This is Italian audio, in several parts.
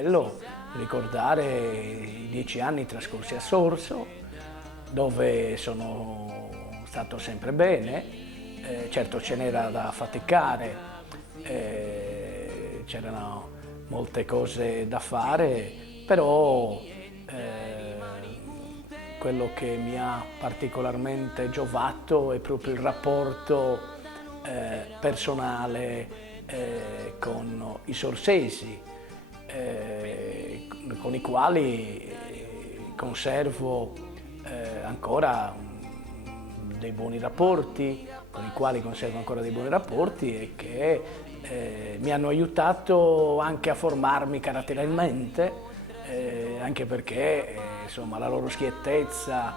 bello ricordare i 10 anni trascorsi a Sorso, dove sono stato sempre bene. Certo ce n'era da faticare, c'erano molte cose da fare, però quello che mi ha particolarmente giovato è proprio il rapporto personale con i sorsesi, con i quali conservo ancora dei buoni rapporti, e che mi hanno aiutato anche a formarmi caratterialmente, anche perché insomma, la loro schiettezza,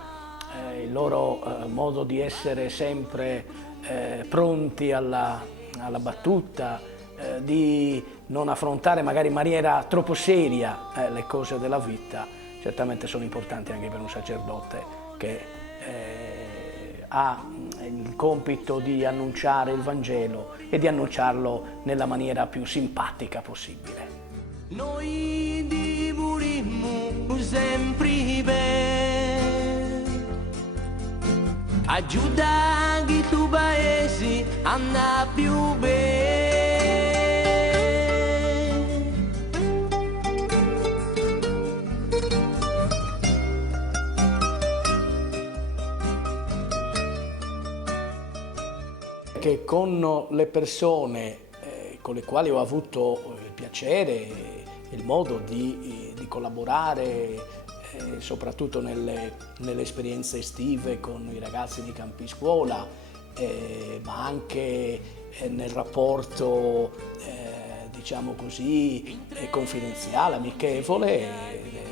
il loro modo di essere sempre pronti alla battuta, di non affrontare magari in maniera troppo seria le cose della vita, certamente sono importanti anche per un sacerdote che ha il compito di annunciare il Vangelo e di annunciarlo nella maniera più simpatica possibile. Noi ti vorremmo sempre bene, aiuta che tu paese anda più bene. Che con le persone con le quali ho avuto il piacere e il modo di collaborare, soprattutto nelle esperienze estive con i ragazzi di Campiscuola, ma anche nel rapporto, diciamo così, confidenziale, amichevole,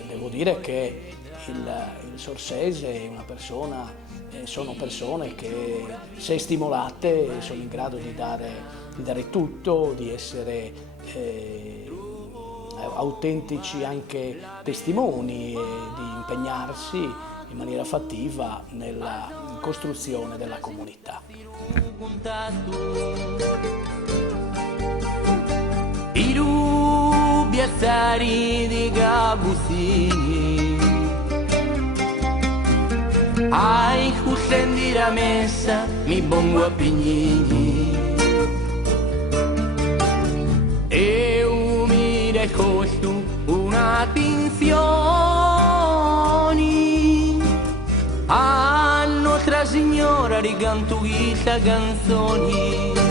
devo dire che il sorsese è una persona, sono persone che, se stimolate, sono in grado di dare tutto, di essere autentici anche testimoni e di impegnarsi in maniera fattiva nella costruzione della comunità. I rubi assari di Gabusini, ai custendi la messa mi bongo a Pignini, e mi recosto un'attenzione a Nostra Signora di canto questa canzoni.